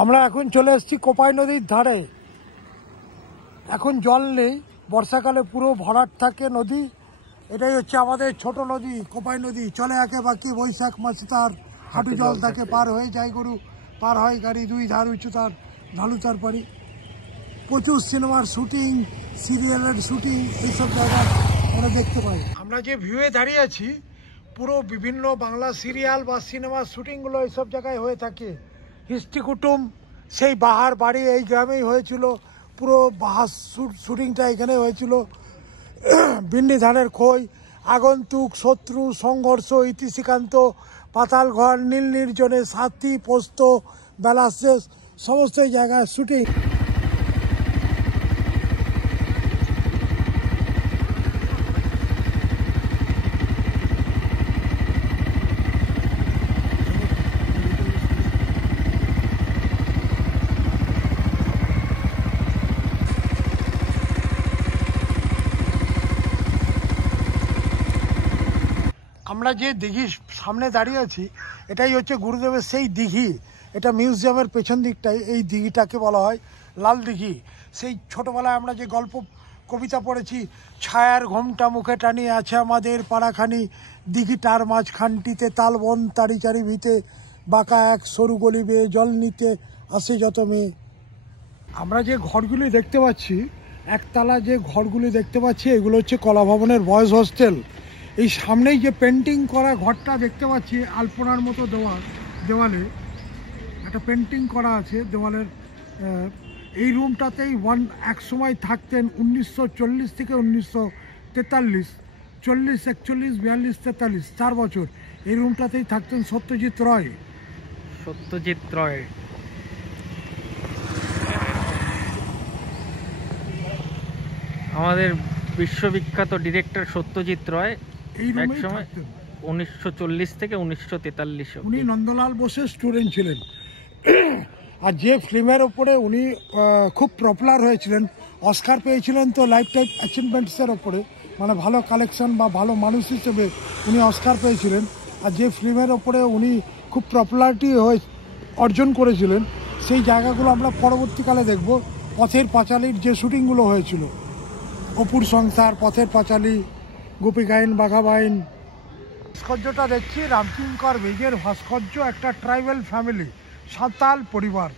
আমরা এখন চলে এসেছি কোপাই নদীর ধারে। এখন জল নেই, বর্ষাকালে পুরো ভরাট থাকে নদী। এটাই হচ্ছে আমাদের ছোট নদী কোপাই নদী। চলে একে বাকি বৈশাখ মাসে তার হাঁটু জল থাকে, পার হয়ে যায় গরু, পার হয় গাড়ি, দুই ধার উঁচু তার ঢালুচার পারি। প্রচুর সিনেমার শুটিং, সিরিয়ালের শুটিং এইসব জায়গায় আমরা দেখতে পাই। আমরা যে ভিউয়ে দাঁড়িয়ে আছি, পুরো বিভিন্ন বাংলা সিরিয়াল বা সিনেমার শুটিংগুলো এইসব জায়গায় হয়ে থাকে। হিস্ট্রি কুটুম সেই বাহার বাড়ি এই গ্রামেই হয়েছিল, পুরো বাহার শুটিংটা এখানে হয়েছিল। বিন্নি ধানের খই, আগন্তুক, শত্রু, সংঘর্ষ, ইতিশ্রীকান্ত, পাতালঘর, নীল নির্জনে, সাথী, পোস্ত, বেলা শেষ, সমস্ত জায়গায় শুটিং। আমরা যে দিঘির সামনে দাঁড়িয়ে আছি, এটাই হচ্ছে গুরুদেবের সেই দিঘি। এটা মিউজিয়ামের পেছন দিকটায় এই দিঘিটাকে বলা হয় লাল দিঘি। সেই ছোটবেলায় আমরা যে গল্প কবিতা পড়েছি, ছায়ার ঘোমটা মুখে টানিয়ে আছে আমাদের পাড়াখানি, দিঘিটার মাঝখানটিতে তালবন তারি চারি ভিতে, বাঁকা এক সরু গলি বেয়ে জল নিতে আসে যত মেয়ে। আমরা যে ঘরগুলি দেখতে পাচ্ছি, একতলা যে ঘরগুলি দেখতে পাচ্ছি, এগুলো হচ্ছে কলা ভবনের বয়েজ হোস্টেল। এই সামনেই যে পেন্টিং করা ঘরটা দেখতে পাচ্ছি, আলপনার মতো দেওয়ালে একটা পেন্টিং করা আছে দেওয়ালের। এই রুমটাতেই এক সময় থাকতেন 1940 থেকে 1943, 40, 41, 42, 43, 4 বছর এই রুমটাতেই থাকতেন সত্যজিৎ রয়। আমাদের বিশ্ববিখ্যাত ডিরেক্টর সত্যজিৎ রয় এই রুমে 1940 থেকে 1943 উনি নন্দলাল বোসের স্টুডেন্ট ছিলেন। আর যে ফিল্মের ওপরে উনি খুব পপুলার হয়েছিলেন, অস্কার পেয়েছিলেন তো লাইফ টাইম অ্যাচিভমেন্টসের ওপরে, মানে ভালো কালেকশন বা ভালো মানুষ হিসেবে উনি অস্কার পেয়েছিলেন। আর যে ফিল্মের ওপরে উনি খুব পপুলারিটি অর্জন করেছিলেন, সেই জায়গাগুলো আমরা পরবর্তীকালে দেখব। পথের পাঁচালীর যে শুটিংগুলো হয়েছিল, অপুর সংসার, পথের পাঁচালী, গোপী গাইন, বাঘা বাইন। ভাস্কর্যটা দেখছি রামকিঙ্কর বেজের ভাস্কর্য। একটা ট্রাইবাল ফ্যামিলি, সাঁওতাল পরিবার,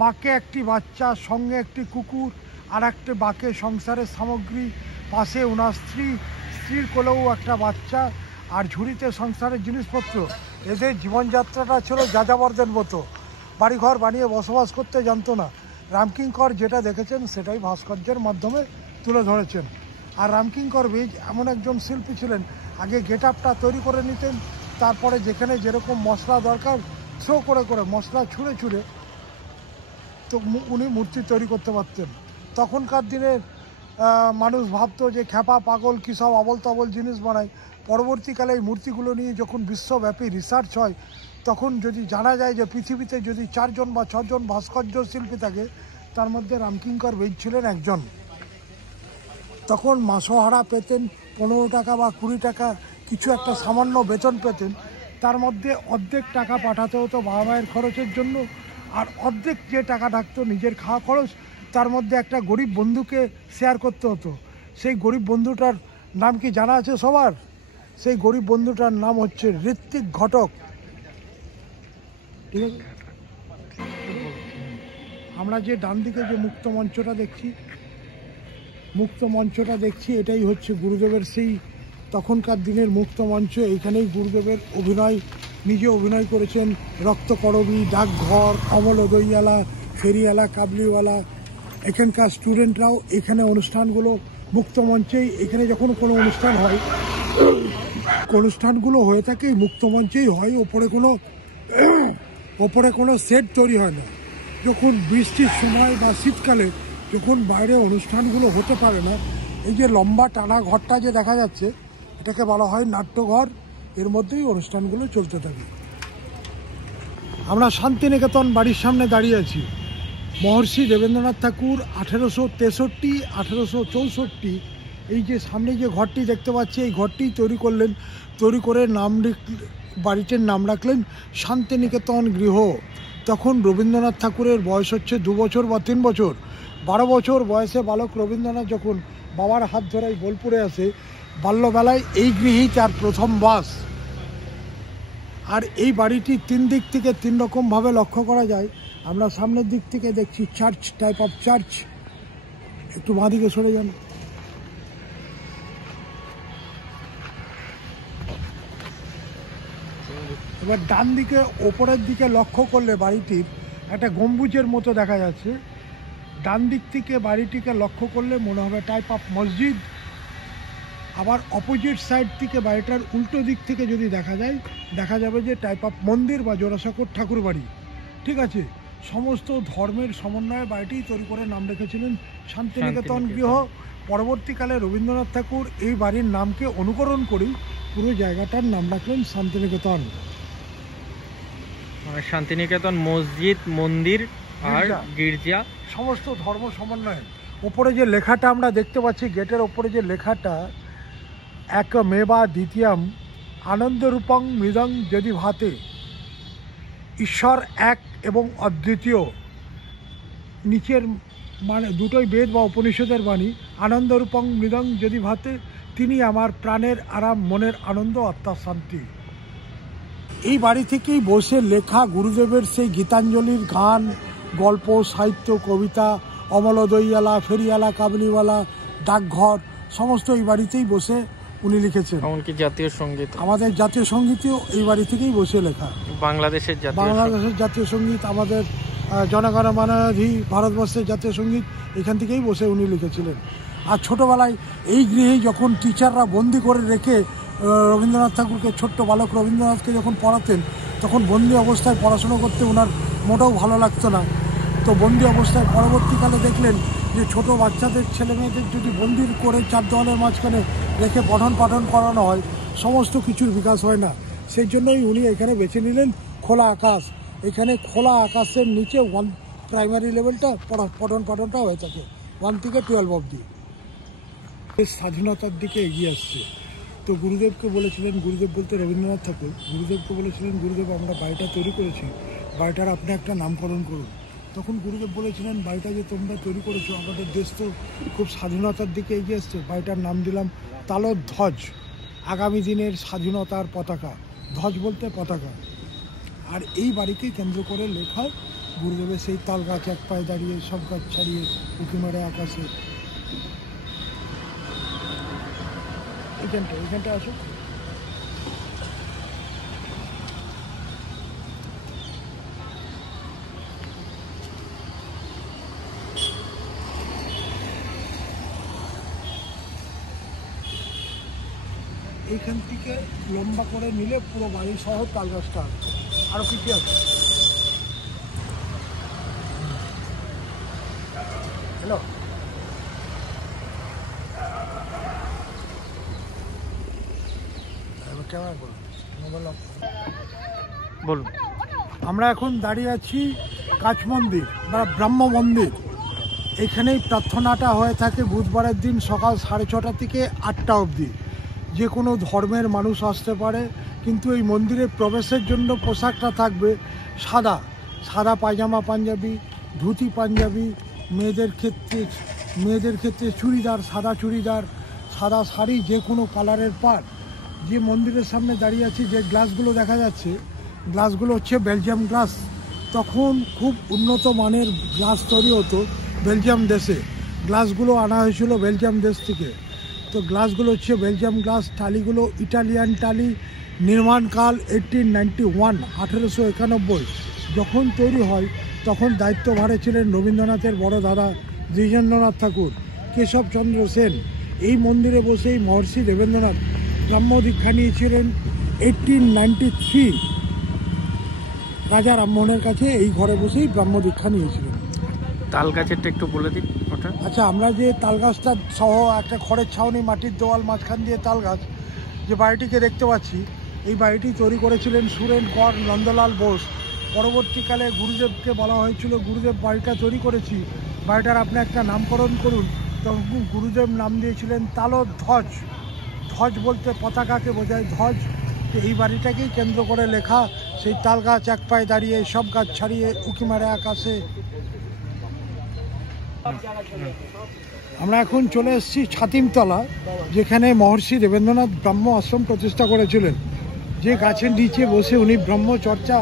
বাঁকে একটি বাচ্চা, সঙ্গে একটি কুকুর, আর একটা বাঁকে সংসারের সামগ্রী, পাশে ওনার স্ত্রীর কোলেও একটা বাচ্চা, আর ঝুড়িতে সংসারের জিনিসপত্র। এদের জীবনযাত্রাটা ছিল যাযাবরদের মতো, বাড়িঘর বানিয়ে বসবাস করতে জানতো না। রামকিঙ্কর যেটা দেখেছেন সেটাই ভাস্কর্যের মাধ্যমে তুলে ধরেছেন। আর রামকিঙ্কর বেজ এমন একজন শিল্পী ছিলেন, আগে গেট আপটা তৈরি করে নিতেন, তারপরে যেখানে যেরকম মশলা দরকার থ্রো করে মশলা ছুঁড়ে তো উনি মূর্তি তৈরি করতে পারতেন। তখনকার দিনের মানুষ ভাবতো যে খ্যাপা পাগল কী সব আবল তাবল জিনিস বানায়। পরবর্তীকালে এই মূর্তিগুলো নিয়ে যখন বিশ্বব্যাপী রিসার্চ হয়, তখন যদি জানা যায় যে পৃথিবীতে যদি 4 বা 6 ভাস্কর্য শিল্পী থাকে, তার মধ্যে রামকিঙ্কর বেজ ছিলেন একজন। তখন মাসোহারা পেতেন 15 টাকা বা 20 টাকা, কিছু একটা সামান্য বেতন পেতেন। তার মধ্যে অর্ধেক টাকা পাঠাতে হতো বাবা মায়ের খরচের জন্য, আর অর্ধেক যে টাকা থাকতো নিজের খাওয়া খরচ, তার মধ্যে একটা গরিব বন্ধুকে শেয়ার করতে হতো। সেই গরিব বন্ধুটার নাম কি জানা আছে সবার? সেই গরিব বন্ধুটার নাম হচ্ছে ঋত্বিক ঘটক। ঠিক আছে, আমরা যে ডান দিকে যে মুক্ত মঞ্চটা দেখছি, এটাই হচ্ছে গুরুদেবের সেই তখনকার দিনের মুক্ত মঞ্চ। এইখানেই গুরুদেবের নিজে অভিনয় করেছেন। রক্তকরবী, ডাকঘর, অমল দইয়ালা, ফেরিওয়ালা, কাবলিওয়ালা, এখানকার স্টুডেন্টরাও এখানে অনুষ্ঠানগুলো মুক্ত মঞ্চেই, এখানে যখন কোনো অনুষ্ঠানগুলো হয়ে থাকে মুক্ত মঞ্চেই হয়। ওপরে কোনো সেট তৈরি হয় না। যখন বৃষ্টির সময় বা শীতকালে যখন বাইরে অনুষ্ঠানগুলো হতে পারে না, এই যে লম্বা টানা ঘরটা যে দেখা যাচ্ছে, এটাকে বলা হয় নাট্যঘর। এর মধ্যেই অনুষ্ঠানগুলো চলতে থাকে। আমরা শান্তিনিকেতন বাড়ির সামনে দাঁড়িয়ে আছি। মহর্ষি দেবেন্দ্রনাথ ঠাকুর 1863, 1864 এই যে সামনে যে ঘরটি দেখতে পাচ্ছি, এই ঘরটি তৈরি করে বাড়িটির নাম রাখলেন শান্তিনিকেতন গৃহ। তখন রবীন্দ্রনাথ ঠাকুরের বয়স হচ্ছে 2 বছর বা 3 বছর। 12 বছর বয়সে বালক রবীন্দ্রনাথ যখন বাবার হাত ধরাই বোলপুরে আসে, বাল্যবেলায় এই গৃহেই তার প্রথম বাস। আর এই বাড়িটি 3 দিক থেকে 3 রকমভাবে লক্ষ্য করা যায়। আমরা সামনের দিক থেকে দেখছি চার্চ, টাইপ অফ চার্চ। একটু বাঁ দিকে সরে যান। এবার ডান দিকে ওপরের দিকে লক্ষ্য করলে বাড়িটির একটা গম্বুজের মতো দেখা যাচ্ছে। ডান দিক থেকে বাড়িটিকে লক্ষ্য করলে মনে হবে টাইপ অফ মসজিদ। আবার অপোজিট সাইড থেকে বাড়িটার উল্টো দিক থেকে যদি দেখা যাবে যে টাইপ অফ মন্দির বা জোড়াসাঁকোর ঠাকুর বাড়ি। ঠিক আছে, সমস্ত ধর্মের সমন্বয়ে বাড়িটি তৈরি করে নাম রেখেছিলেন শান্তিনিকেতন গৃহ। পরবর্তীকালে রবীন্দ্রনাথ ঠাকুর এই বাড়ির নামকে অনুকরণ করেই পুরো জায়গাটার নাম রাখলেন শান্তিনিকেতন। শান্তিনিকেতন মসজিদ, মন্দির আর গির্জা, সমস্ত ধর্ম সমন্বয়ে। ওপরে যে লেখাটা আমরা দেখতে পাচ্ছি, গেটের ওপরে যে লেখাটা, এক মেবা দ্বিতীয়ম আনন্দরূপং মৃদং যদি ভাতে, ঈশ্বর এক এবং অদ্বিতীয়। নিচের মানে দুটোই বেদ বা উপনিষদের বাণী। আনন্দরূপং মৃদং যদি ভাতে, তিনি আমার প্রাণের আরাম, মনের আনন্দ, আত্মার শান্তি। এই বাড়ি থেকেই বসে লেখা গুরুদেবের সেই গীতাঞ্জলির গান, গল্প, সাহিত্য, কবিতা, অমলোদইওয়ালা, ফেরিওয়ালা, কাবুলিওয়ালা, ডাকঘর, সমস্ত এই বাড়িতেই বসে উনি লিখেছেন। এমনকি জাতীয় সঙ্গীত, আমাদের জাতীয় সঙ্গীতও এই বাড়ি থেকেই বসে লেখা। বাংলাদেশের জাতীয় সঙ্গীত, আমাদের জনগণ মনাধি ভারতবর্ষের জাতীয় সঙ্গীত এখান থেকেই বসে উনি লিখেছিলেন। আর ছোটোবেলায় এই গৃহেই যখন টিচাররা বন্দি করে রেখে রবীন্দ্রনাথ ঠাকুরকে, ছোট্ট বালক রবীন্দ্রনাথকে যখন পড়াতেন, তখন বন্দি অবস্থায় পড়াশুনো করতে ওনার মোটেও ভালো লাগতো না। তো বন্দি অবস্থায় পরবর্তীকালে দেখলেন যে ছোট বাচ্চাদের, ছেলে মেয়েদের যদি বন্দির করে 4 দেওয়ালের মাঝখানে রেখে পঠন পাঠন করানো হয়, সমস্ত কিছুর বিকাশ হয় না। সেই জন্যই উনি এখানে বেছে নিলেন খোলা আকাশ। এখানে খোলা আকাশের নিচে 1 প্রাইমারি লেভেলটা পঠন পাঠনটা হয়ে থাকে, 1 থেকে 12 অবধি। স্বাধীনতার দিকে এগিয়ে আসছে। তো গুরুদেবকে বলেছিলেন, গুরুদেব বলতে রবীন্দ্রনাথ ঠাকুর, গুরুদেবকে বলেছিলেন, গুরুদেব আমরা বাড়িটা তৈরি করেছি, বাড়িটার আপনি একটা নামকরণ করুন। তখন গুরুদেব বলেছিলেন, বাড়িটা যে তোমরা তৈরি করেছো, আমাদের দেশ তো খুব স্বাধীনতার দিকে এগিয়ে আসছে, বাড়িটার নাম দিলাম তালধ্বজ, আগামী দিনের স্বাধীনতার পতাকা। ধ্বজ বলতে পতাকা। আর এই বাড়িকে কেন্দ্র করে লেখা গুরুদেবের সেই তাল গাছ এক পায়ে দাঁড়িয়ে, সব গাছ ছাড়িয়ে উঁকি মারে আকাশে। এইখানটা আসো। এইখান থেকে লম্বা করে নিলে পুরো বাড়ি সহ তাল গাছটা আসবে। আরো কি কি আছে? হ্যালো, বলুন। আমরা এখন দাঁড়িয়ে আছি কাচ মন্দির বা ব্রহ্ম মন্দির। এখানেই প্রার্থনাটা হয়ে থাকে বুধবারের দিন সকাল 6:30 থেকে 8টা অবধি। যে কোনো ধর্মের মানুষ আসতে পারে, কিন্তু এই মন্দিরে প্রবেশের জন্য পোশাকটা থাকবে সাদা। সাদা পায়জামা পাঞ্জাবি, ধুতি পাঞ্জাবি, মেয়েদের ক্ষেত্রে চুড়িদার, সাদা চুড়িদার, সাদা শাড়ি, যে কোনো কালারের পাড়। যে মন্দিরের সামনে দাঁড়িয়ে আছি, যে গ্লাসগুলো দেখা যাচ্ছে, গ্লাসগুলো হচ্ছে বেলজিয়াম গ্লাস। তখন খুব উন্নত মানের গ্লাস তৈরি হতো বেলজিয়াম দেশে। গ্লাসগুলো আনা হয়েছিল বেলজিয়াম দেশ থেকে। তো গ্লাসগুলো হচ্ছে বেলজিয়াম গ্লাস। টালিগুলো ইটালিয়ান টালি। নির্মাণকাল 1891, 1891 যখন তৈরি হয়, তখন দায়িত্বভারে ছিলেন রবীন্দ্রনাথের বড় দাদা দ্বিজেন্দ্রনাথ ঠাকুর, কেশবচন্দ্র সেন। এই মন্দিরে বসেই মহর্ষি দেবেন্দ্রনাথ ব্রহ্ম দীক্ষা নিয়েছিলেন 1893। রাজা রামমোহনের কাছে এই ঘরে বসেই ব্রহ্ম দীক্ষা নিয়েছিলেন। তাল গাছেরটা একটু বলে দিন ওটা। আচ্ছা, আমরা যে তাল গাছটা সহ একটা খড়ের ছাউনি, মাটির দেওয়াল, মাঝখান দিয়ে তাল গাছ, যে বাড়িটিকে দেখতে পাচ্ছি, এই বাড়িটি তৈরি করেছিলেন সুরেন কর নন্দলাল বোস। পরবর্তীকালে গুরুদেবকে বলা হয়েছিল, গুরুদেব বাড়িটা তৈরি করেছি, বাড়িটার আপনি একটা নামকরণ করুন। তখন গুরুদেব নাম দিয়েছিলেন তালধ্বজ। ধ্বজ বলতে পতাকাকে বোঝায়, ধ্বজ। তো এই বাড়িটাকেই কেন্দ্র করে লেখা সেই তাল গাছ এক পায়ে দাঁড়িয়ে, সব গাছ ছাড়িয়ে উঁকি মারে আকাশে। আমরা এখন চলে এসেছি ছাতিমতলা, যেখানে মহর্ষি দেবেন্দ্রনাথ ব্রহ্ম আশ্রম প্রতিষ্ঠা করেছিলেন। যে গাছের নিচে বসে উনি ব্রহ্মচর্চা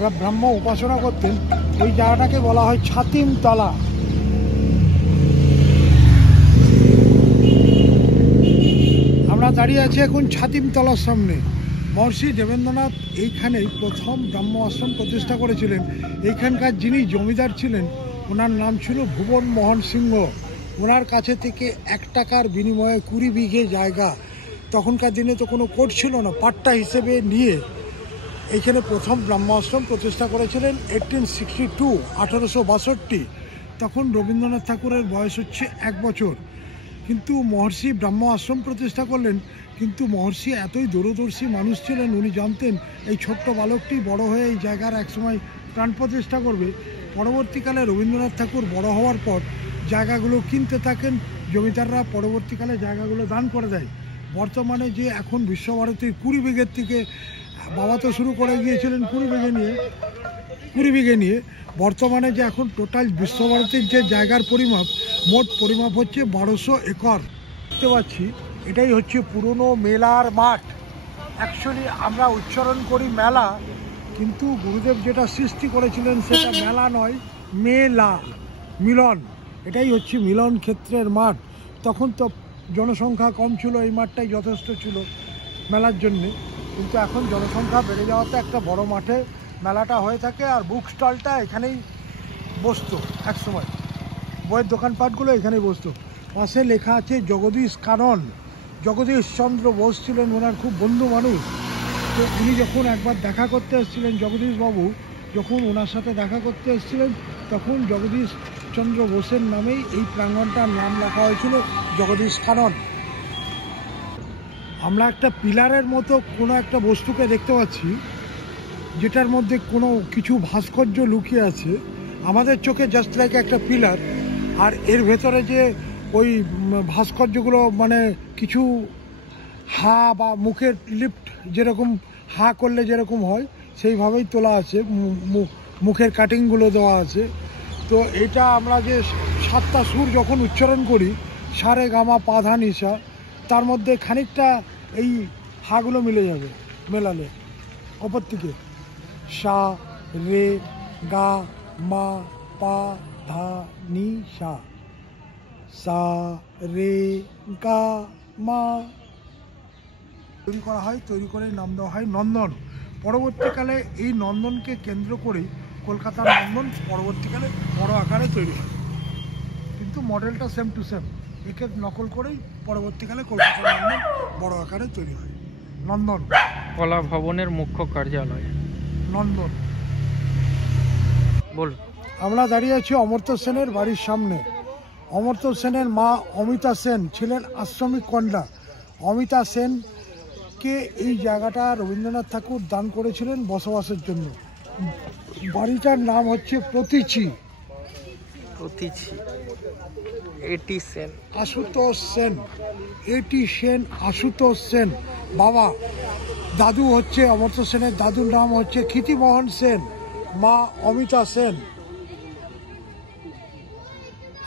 বা ব্রহ্ম উপাসনা করতেন, ওই জায়গাটাকে বলা হয় ছাতিমতলা। আমরা দাঁড়িয়ে আছি এখন ছাতিমতলার সামনে। মহর্ষি দেবেন্দ্রনাথ এইখানেই প্রথম ব্রহ্ম আশ্রম প্রতিষ্ঠা করেছিলেন। এইখানকার যিনি জমিদার ছিলেন, ওনার নাম ছিল ভুবন মোহন সিংহ। ওনার কাছে থেকে 1 টাকার বিনিময়ে 20 বিঘে জায়গা, তখনকার দিনে তো কোনো কোর্ট ছিল না, পাট্টা হিসেবে নিয়ে এইখানে প্রথম ব্রহ্ম আশ্রম প্রতিষ্ঠা করেছিলেন 1862, 1862। তখন রবীন্দ্রনাথ ঠাকুরের বয়স হচ্ছে 1 বছর। কিন্তু মহর্ষি ব্রহ্ম আশ্রম প্রতিষ্ঠা করলেন, কিন্তু মহর্ষি এতই দূরদর্শী মানুষ ছিলেন, উনি জানতেন এই ছোট্ট বালকটি বড় হয়ে এই জায়গার একসময় প্রাণ প্রতিষ্ঠা করবে। পরবর্তীকালে রবীন্দ্রনাথ ঠাকুর বড় হওয়ার পর জায়গাগুলো কিনতে থাকেন, জমিদাররা পরবর্তীকালে জায়গাগুলো দান করে দেয়। বর্তমানে যে এখন বিশ্বভারতীর 20 বিঘের থেকে, বাবা তো শুরু করে গিয়েছিলেন 20 বিঘে নিয়ে, বর্তমানে যে এখন টোটাল বিশ্বভারতীর যে জায়গার পরিমাপ, মোট পরিমাপ হচ্ছে 1200 একর। দেখতে পাচ্ছি এটাই হচ্ছে পুরনো মেলার মাঠ। অ্যাকচুয়ালি আমরা উচ্চারণ করি মেলা, কিন্তু গুরুদেব যেটা সৃষ্টি করেছিলেন সেটা মেলা নয়, মেলা, মিলন। এটাই হচ্ছে মিলন ক্ষেত্রের মাঠ। তখন তো জনসংখ্যা কম ছিল, এই মাঠটাই যথেষ্ট ছিল মেলার জন্যে, কিন্তু এখন জনসংখ্যা বেড়ে যাওয়াতে একটা বড় মাঠে মেলাটা হয়ে থাকে। আর বুক স্টলটা এখানেই বসতো একসময়, বইয়ের দোকানপাটগুলো এখানেই বসতো। পাশে লেখা আছে জগদীশ কানন। জগদীশ চন্দ্র বোস ছিলেন ওনার খুব বন্ধু মানুষ। তো উনি যখন একবার দেখা করতে এসেছিলেন, জগদীশবাবু যখন ওনার সাথে দেখা করতে এসেছিলেন, তখন জগদীশ চন্দ্র বোসের নামেই এই প্রাঙ্গণটার নাম রাখা হয়েছিল জগদীশ কানন। আমরা একটা পিলারের মতো কোনো একটা বস্তুকে দেখতে পাচ্ছি, যেটার মধ্যে কোনো কিছু ভাস্কর্য লুকিয়ে আছে। আমাদের চোখে জাস্ট লাইক একটা পিলার, আর এর ভেতরে যে ওই ভাস্কর্যগুলো, মানে কিছু হা বা মুখের লিফট, যেরকম হা করলে যেরকম হয় সেইভাবেই তোলা আছে, মুখের কাটিংগুলো দেওয়া আছে। তো এটা আমরা যে 7টা সুর যখন উচ্চারণ করি, সারে গামা পাধা নিশা, তার মধ্যে খানিকটা এই হাগুলো মিলে যাবে, মেলালে ওপর থেকে সা রে গা মা পা ধা নি সা, সা রে গা মা তৈরি করা হয়। তৈরি করে নাম দেওয়া হয় নন্দন। পরবর্তীকালে এই নন্দনকে কেন্দ্র করেই কলকাতার নন্দন পরবর্তীকালে বড় আকারে তৈরি হয়, কিন্তু মডেলটা সেম টু সেম, একে নকল করেই পরবর্তীকালে কলকাতার নন্দন বড় আকারে তৈরি হয়। নন্দন কলা ভবনের মুখ্য কার্যালয় নন্দন। বল। আমরা দাঁড়িয়ে আছি অমর্ত্য সেনের বাড়ির সামনে। অমর্ত্য সেনের মা অমিতা সেন ছিলেন আশ্রমিক কন্যা। অমিতা সেনকে এই জায়গাটা রবীন্দ্রনাথ ঠাকুর দান করেছিলেন বসবাসের জন্য। বাড়িটার নাম হচ্ছে প্রতীচি। এটি সেন, আশুতোষ সেন, এটি সেন, আশুতোষ সেন বাবা। দাদু হচ্ছে অমর্ত্য সেনের দাদুর নাম হচ্ছে ক্ষিতিমোহন সেন, মা অমিতা সেন।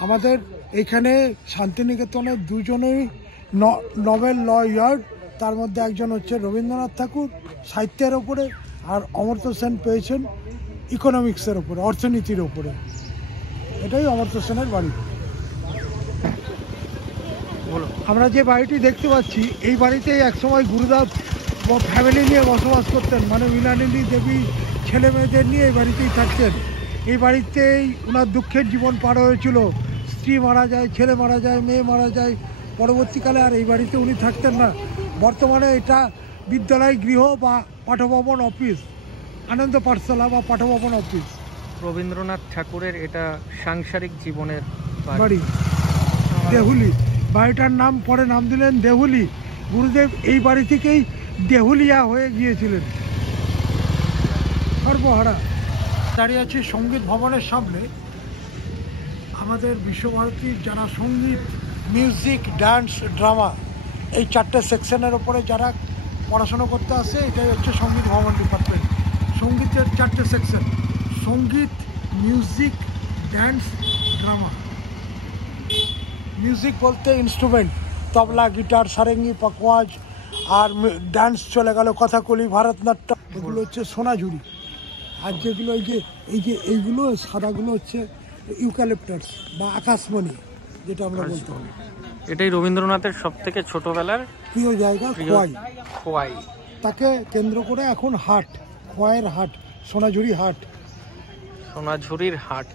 আমাদের এখানে শান্তিনিকেতনের দুজনেই নোবেল লয়ার, তার মধ্যে একজন হচ্ছে রবীন্দ্রনাথ ঠাকুর সাহিত্যের ওপরে, আর অমর্ত্য সেন পেয়েছেন ইকোনমিক্সের ওপরে, অর্থনীতির ওপরে। এটাই অমর্ত্য সেনের বাড়ি। আমরা যে বাড়িটি দেখতে পাচ্ছি, এই বাড়িতেই একসময় গুরুদেব ফ্যামিলি নিয়ে বসবাস করতেন, মানে মৃণালিনী দেবী ছেলে মেয়েদের নিয়ে এই বাড়িতেই থাকতেন। এই বাড়িতেই ওনার দুঃখের জীবন পার হয়েছিল। স্ত্রী মারা যায়, ছেলে মারা যায়, মেয়ে মারা যায়, পরবর্তীকালে আর এই বাড়িতে উনি থাকতেন না। বর্তমানে এটা বিদ্যালয় গৃহ বা পাঠভবন অফিস, আনন্দ পাঠশালা বা পাঠভবন অফিস। রবীন্দ্রনাথ ঠাকুরের এটা সাংসারিক জীবনের বাড়ি দেহুলি। বাড়িটার নাম পরে নাম দিলেন দেহুলি। গুরুদেব এই বাড়ি থেকেই দেহুলিয়া হয়ে গিয়েছিলেন, সর্বহারা। দাঁড়িয়ে আছি সঙ্গীত ভবনের সামনে। আমাদের বিশ্বভারতীর যারা সঙ্গীত, মিউজিক, ডান্স, ড্রামা, এই 4টে সেকশনের ওপরে যারা পড়াশোনা করতে আসে, এটাই হচ্ছে সঙ্গীত ভবন ডিপার্টমেন্ট। সঙ্গীতের 4টে সেকশন: সঙ্গীত, মিউজিক, ড্যান্স, ড্রামা। মিউজিক বলতে ইনস্ট্রুমেন্ট, তবলা, গিটার, সারেঙ্গি, পাকওয়াজ। আর ডান্স চলে গেল কথাকলি, ভারতনাট্যম, এগুলো হচ্ছে সোনাঝুরি। আর যেগুলো এইগুলো সাদাগুলো হচ্ছে ইউক্যালিপটাস বা আকাশমণি, যেটা আমরা বলতে পারি। এটাই রবীন্দ্রনাথের সব থেকে ছোটবেলার প্রিয় জায়গা খোয়াই। খোয়াই। তাকে কেন্দ্র করে এখন হাট, খোয়াইয়ের হাট, সোনাঝুরি হাট। সোনাঝুরির হাট।